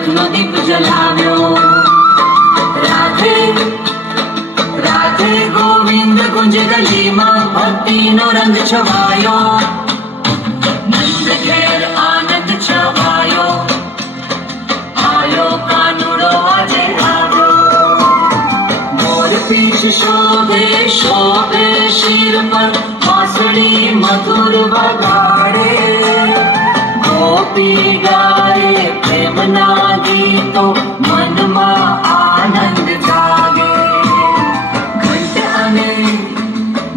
અમૃતનો દીપ જલાવ્યો. રાધે રાધે ગોવિંદ ગુંજ ગલીમાં ભક્તિનો રંગ છવાયો. નંદ ઘેર આનંદ છવાયો. આયો કાનુડો આજે આવ્યો. મોર પીછ શોભે શોભે શિર પર વાંસળી મધુર વગાડે. ગોપી ગાય પ્રેમના ગીતો મનમાં આનંદ જાગે.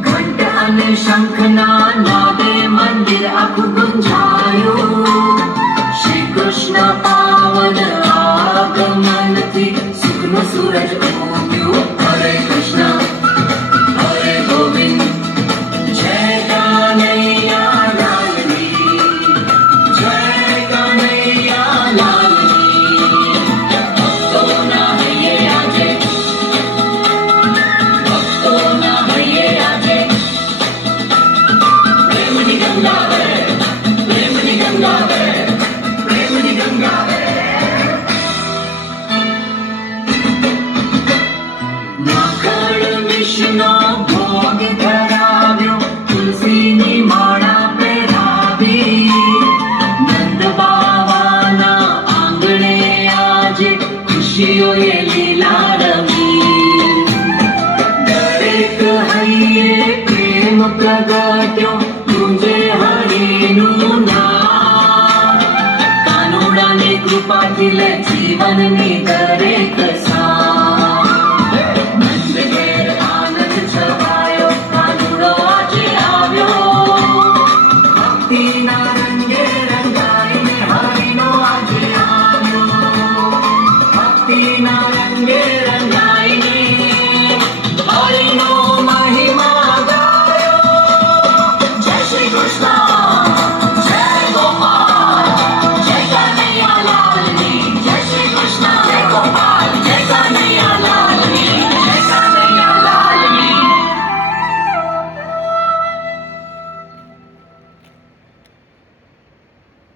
ઘંટ અને શંખના નાદે મંદિર આખું ગુંજાયું. શ્રી કૃષ્ણ પાવન આગમનથી સુખનું સૂરજ ઉગ્યું. હરે કૃષ્ણ હરે ગોવિંદ જય કનૈયા લાલની જય કનૈયા લાલની. ભક્તોના હૈયે આજે ભક્તોના હૈયે આજે પ્રેમની ગંગા વહે પ્રેમની ગંગા વહે પ્રેમની ગંગા વહે. માખણ મિશ્રનો ભોગ ધરાવ્યો. તુલસીની માળા પહેરાવી. નંદ બાવાના આંગણે આજે ખુશીઓએ લીલા રમી. દરેક હૈયે પ્રેમ પ્રગટ્યો. ગુંજે હરિનું નામ. કાનુડાની કૃપાથી લે જીવનની દરેક